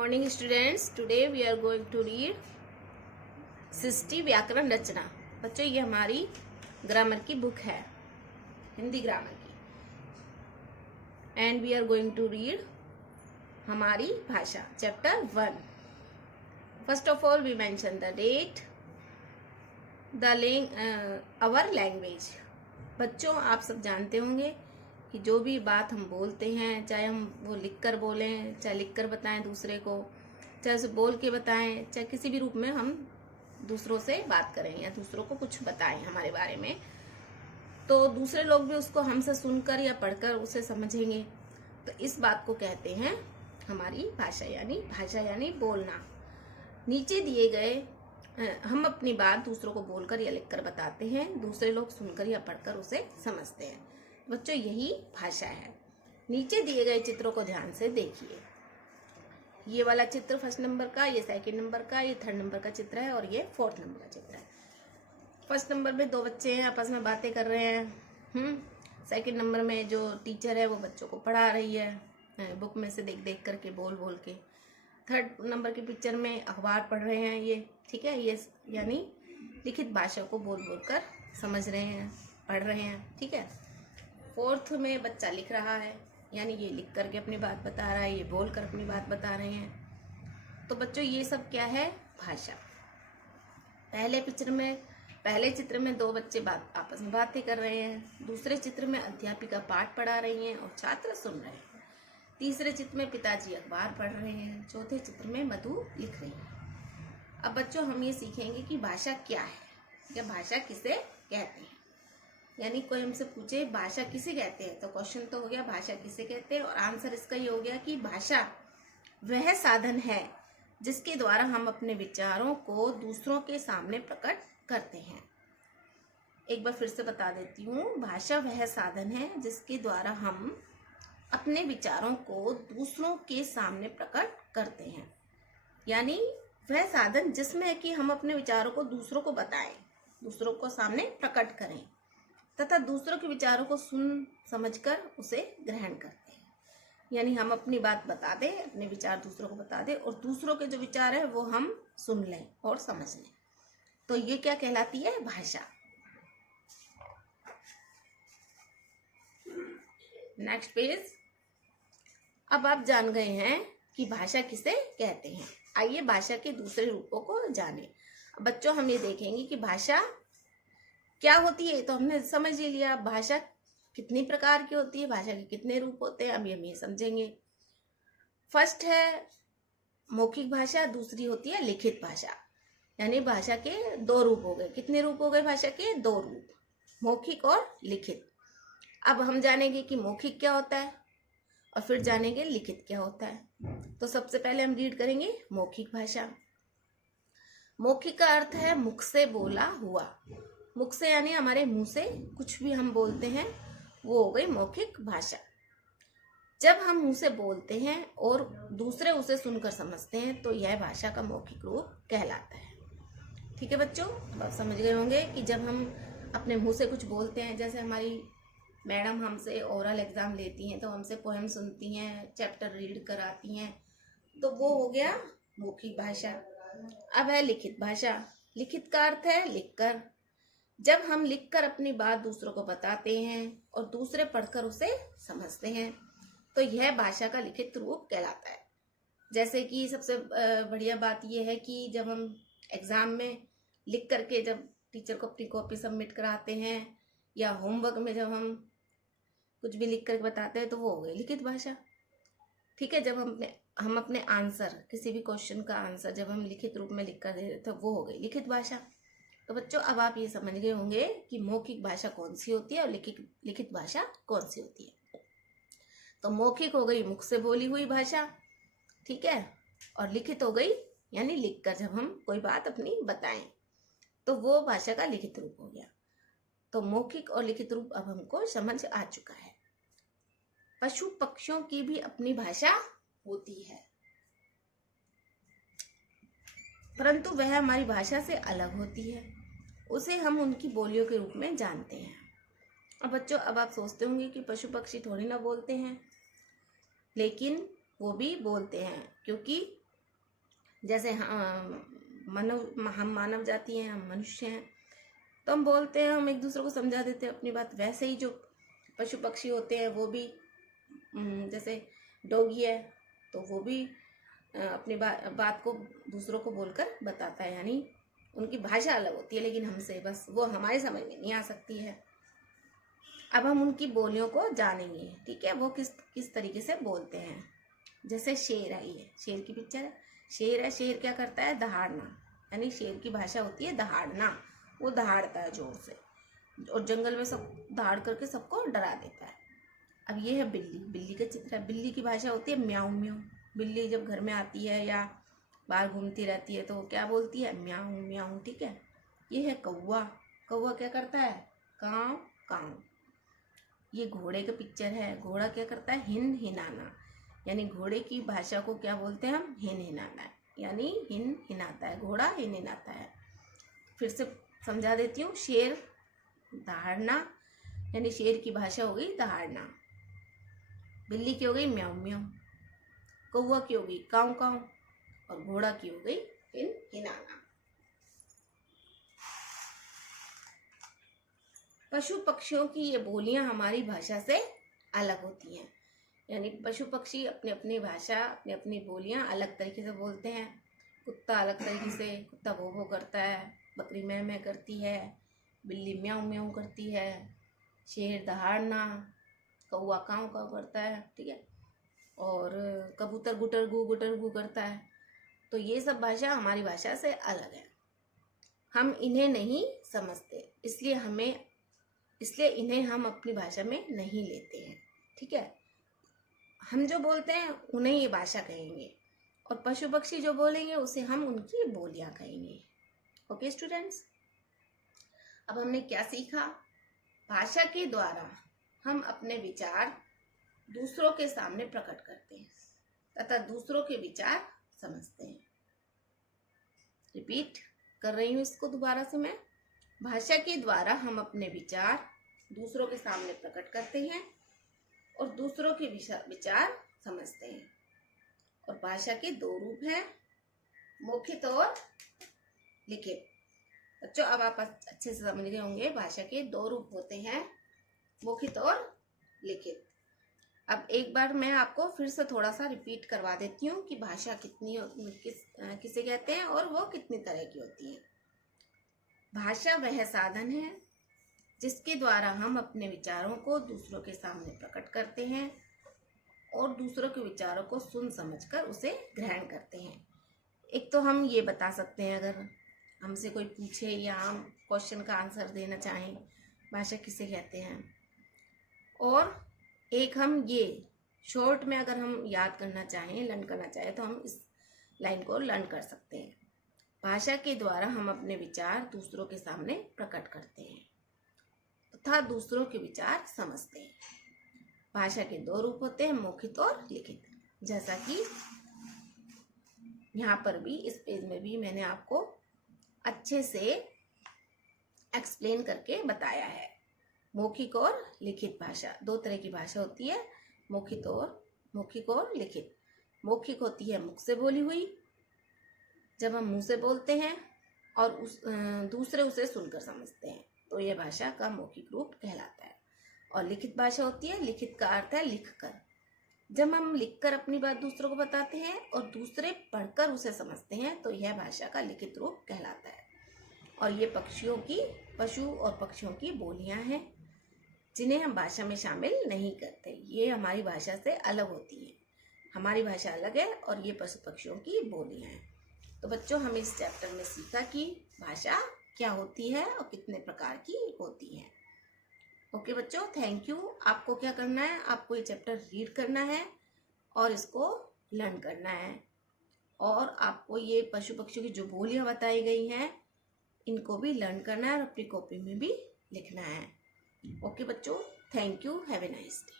morning students. Today we are going to read सृष्टि व्याकरण रचना. बच्चों ये हमारी ग्रामर की बुक है, हिंदी ग्रामर की. And we are going to read हमारी भाषा chapter 1. First of all we mention the date, our language. बच्चों आप सब जानते होंगे कि जो भी बात हम बोलते हैं, चाहे हम वो लिखकर बोलें, चाहे लिखकर बताएं दूसरे को, चाहे उसे बोल के बताएं, चाहे किसी भी रूप में हम दूसरों से बात करें या दूसरों को कुछ बताएं हमारे बारे में, तो दूसरे लोग भी उसको हमसे सुनकर या पढ़कर उसे समझेंगे. तो इस बात को कहते हैं हमारी भाषा यानी बोलना. नीचे दिए गए हम अपनी बात दूसरों को बोलकर या लिखकर बताते हैं, दूसरे लोग सुनकर या पढ़कर उसे समझते हैं. बच्चों यही भाषा है. नीचे दिए गए चित्रों को ध्यान से देखिए. ये वाला चित्र फर्स्ट नंबर का, ये सेकंड नंबर का, ये थर्ड नंबर का चित्र है और ये फोर्थ नंबर का चित्र है. फर्स्ट नंबर में दो बच्चे हैं, आपस में बातें कर रहे हैं. सेकंड नंबर में जो टीचर है वो बच्चों को पढ़ा रही है बुक में से देख देख करके, बोल बोल के. थर्ड नंबर की पिक्चर में अखबार पढ़ रहे हैं ये, ठीक है, ये यानी लिखित भाषा को बोल बोल कर समझ रहे हैं, पढ़ रहे हैं, ठीक है. फोर्थ में बच्चा लिख रहा है, यानी ये लिख करके अपनी बात बता रहा है, ये बोल कर अपनी बात बता रहे हैं. तो बच्चों ये सब क्या है? भाषा. पहले चित्र में दो बच्चे आपस में बातें कर रहे हैं. दूसरे चित्र में अध्यापिका पाठ पढ़ा रही हैं और छात्र सुन रहे हैं. तीसरे चित्र में पिताजी अखबार पढ़ रहे हैं. चौथे चित्र में मधु लिख रही है. अब बच्चों हम ये सीखेंगे कि भाषा क्या है या भाषा किसे कहते हैं. यानी कोई हमसे पूछे भाषा किसे कहते हैं, तो क्वेश्चन तो हो गया भाषा किसे कहते हैं, और आंसर इसका ये हो गया कि भाषा वह साधन है जिसके द्वारा हम अपने विचारों को दूसरों के सामने प्रकट करते हैं. एक बार फिर से बता देती हूँ, भाषा वह साधन है जिसके द्वारा हम अपने विचारों को दूसरों के सामने प्रकट करते हैं. यानी वह साधन जिसमें कि हम अपने विचारों को दूसरों को बताएं, दूसरों को सामने प्रकट करें तथा दूसरों के विचारों को सुन समझकर उसे ग्रहण करते हैं. यानी हम अपनी बात बता दें, अपने विचार दूसरों को बता दें और दूसरों के जो विचार है वो हम सुन लें और समझ लें. तो ये क्या कहलाती है? भाषा. Next page. अब आप जान गए हैं कि भाषा किसे कहते हैं. आइए भाषा के दूसरे रूपों को जानें. बच्चों हम ये देखेंगे कि भाषा क्या होती है. तो हमने समझ ही लिया भाषा कितनी प्रकार की होती है, भाषा के कितने रूप होते हैं. अभी हम ये समझेंगे. फर्स्ट है मौखिक भाषा, दूसरी होती है लिखित भाषा. यानी भाषा के दो रूप हो गए. कितने रूप हो गए भाषा के? दो रूप, मौखिक और लिखित. अब हम जानेंगे कि मौखिक क्या होता है और फिर जानेंगे लिखित क्या होता है. तो सबसे पहले हम रीड करेंगे मौखिक भाषा. मौखिक का अर्थ है मुख से बोला हुआ. मुख से यानी हमारे मुंह से कुछ भी हम बोलते हैं वो हो गई मौखिक भाषा. जब हम मुंह से बोलते हैं और दूसरे उसे सुनकर समझते हैं तो यह भाषा का मौखिक रूप कहलाता है. ठीक है बच्चों, अब आप समझ गए होंगे कि जब हम अपने मुंह से कुछ बोलते हैं, जैसे हमारी मैडम हमसे ओरल एग्जाम लेती हैं तो हमसे पोएम सुनती हैं, चैप्टर रीड कराती हैं, तो वो हो गया मौखिक भाषा. अब है लिखित भाषा. लिखित का अर्थ है लिखकर. जब हम लिखकर अपनी बात दूसरों को बताते हैं और दूसरे पढ़कर उसे समझते हैं तो यह भाषा का लिखित रूप कहलाता है. जैसे कि सबसे बढ़िया बात यह है कि जब हम एग्जाम में लिख करके जब टीचर को अपनी कॉपी सबमिट कराते हैं या होमवर्क में जब हम कुछ भी लिख कर बताते हैं तो वो हो गई लिखित भाषा. ठीक है, जब हम अपने आंसर, किसी भी क्वेश्चन का आंसर जब हम लिखित रूप में लिख कर दे तो वो हो गई लिखित भाषा. तो बच्चों अब आप ये समझ गए होंगे कि मौखिक भाषा कौन सी होती है और लिखित भाषा कौन सी होती है. तो मौखिक हो गई मुख से बोली हुई भाषा, ठीक है, और लिखित हो गई यानी लिखकर जब हम कोई बात अपनी बताएं तो वो भाषा का लिखित रूप हो गया. तो मौखिक और लिखित रूप अब हमको समझ आ चुका है. पशु पक्षियों की भी अपनी भाषा होती है, परंतु वह हमारी भाषा से अलग होती है. उसे हम उनकी बोलियों के रूप में जानते हैं. अब बच्चों अब आप सोचते होंगे कि पशु पक्षी थोड़ी ना बोलते हैं, लेकिन वो भी बोलते हैं, क्योंकि जैसे हम मानव जाति हैं, हम मनुष्य हैं, तो हम बोलते हैं, हम एक दूसरे को समझा देते हैं अपनी बात। वैसे ही जो पशु पक्षी होते हैं वो भी, जैसे डॉगी है तो वो भी अपनी बात को दूसरों को बोलकर बताता है, यानी उनकी भाषा अलग होती है लेकिन हमसे, बस वो हमारे समझ में नहीं आ सकती है। अब हम उनकी बोलियों को जानेंगे, ठीक है, वो किस तरीके से बोलते हैं। जैसे शेर है, ये शेर की पिक्चर है। शेर है, शेर क्या करता है? दहाड़ना, यानी शेर की भाषा होती है दहाड़ना। वो दहाड़ता है जोर से और जंगल में सब दहाड़ करके सबको डरा देता है। अब ये है बिल्ली, बिल्ली का चित्र है। बिल्ली की भाषा होती है म्याऊ म्याऊ। बिल्ली जब घर में आती है या बाहर घूमती रहती है तो वो क्या बोलती है? म्याऊ म्याऊ, ठीक है। ये है कौवा। कौवा क्या करता है? काव काव। ये घोड़े का पिक्चर है। घोड़ा क्या करता है? हिन हिनाना, यानी घोड़े की भाषा को क्या बोलते हैं हम? हिन हिनाना, यानी हिन हिनाता है घोड़ा, हिन हिनाता है। फिर से समझा देती हूँ। शेर दहाड़ना, यानी शेर की भाषा हो गई दहाड़ना। बिल्ली की हो गई म्याऊ म्याऊ, कौवा की हो गई काव काव, और घोड़ा की हो गई हिन हिनाना। पशु पक्षियों की ये बोलियां हमारी भाषा से अलग होती हैं, यानी पशु पक्षी अपनी अपनी भाषा, अपनी अपनी बोलियां अलग तरीके से बोलते हैं। कुत्ता अलग तरीके से, कुत्ता भौ भौ करता है, बकरी मैं मैं करती है, बिल्ली म्याऊ म्याऊ करती है, शेर दहाड़ना, कौवा काव काव करता है, ठीक है, और कबूतर गुटर गु करता है। तो ये सब भाषा हमारी भाषा से अलग है। हम इन्हें नहीं समझते, इसलिए इन्हें हम अपनी भाषा में नहीं लेते हैं, ठीक है। हम जो बोलते हैं उन्हें ये भाषा कहेंगे, और पशु पक्षी जो बोलेंगे उसे हम उनकी बोलियां कहेंगे। ओके स्टूडेंट्स, अब हमने क्या सीखा? भाषा के द्वारा हम अपने विचार दूसरों के सामने प्रकट करते हैं तथा दूसरों के विचार समझते हैं। रिपीट कर रही हूँ इसको दोबारा से मैं। भाषा के द्वारा हम अपने विचार दूसरों के सामने प्रकट करते हैं और दूसरों के विचार समझते हैं। और भाषा के दो रूप हैं, मौखिक और लिखित। बच्चों अब आप अच्छे से समझ गए होंगे, भाषा के दो रूप होते हैं, मौखिक और लिखित। अब एक बार मैं आपको फिर से थोड़ा सा रिपीट करवा देती हूँ कि भाषा किसे कहते हैं और वो कितनी तरह की होती है। भाषा वह साधन है जिसके द्वारा हम अपने विचारों को दूसरों के सामने प्रकट करते हैं और दूसरों के विचारों को सुन समझकर उसे ग्रहण करते हैं। एक तो हम ये बता सकते हैं, अगर हमसे कोई पूछे या हम क्वेश्चन का आंसर देना चाहें, भाषा किसे कहते हैं। और एक हम ये शॉर्ट में अगर हम याद करना चाहें, लर्न करना चाहें, तो हम इस लाइन को लर्न कर सकते हैं। भाषा के द्वारा हम अपने विचार दूसरों के सामने प्रकट करते हैं तथा दूसरों के विचार समझते हैं। भाषा के दो रूप होते हैं, मौखिक और लिखित। जैसा कि यहाँ पर भी इस पेज में भी मैंने आपको अच्छे से एक्सप्लेन करके बताया है। मौखिक और लिखित भाषा, दो तरह की भाषा होती है, मौखिक और लिखित। मौखिक होती है मुख से बोली हुई, जब हम मुंह से बोलते हैं और दूसरे उसे सुनकर समझते हैं, तो यह भाषा का मौखिक रूप कहलाता है। और लिखित भाषा होती है, लिखित का अर्थ है लिखकर। जब हम लिखकर अपनी बात दूसरों को बताते हैं और दूसरे पढ़कर उसे समझते हैं, तो यह भाषा का लिखित रूप कहलाता है। और ये पशु और पक्षियों की बोलियां हैं जिन्हें हम भाषा में शामिल नहीं करते। ये हमारी भाषा से अलग होती है। हमारी भाषा अलग है और ये पशु पक्षियों की बोलियां हैं। तो बच्चों, हम इस चैप्टर में सीखा कि भाषा क्या होती है और कितने प्रकार की होती है। ओके बच्चों, थैंक यू। आपको क्या करना है? आपको ये चैप्टर रीड करना है और इसको लर्न करना है, और आपको ये पशु पक्षियों की जो बोलियां बताई गई हैं इनको भी लर्न करना है और अपनी कॉपी में भी लिखना है। ओके बच्चों, thank you, have a nice day.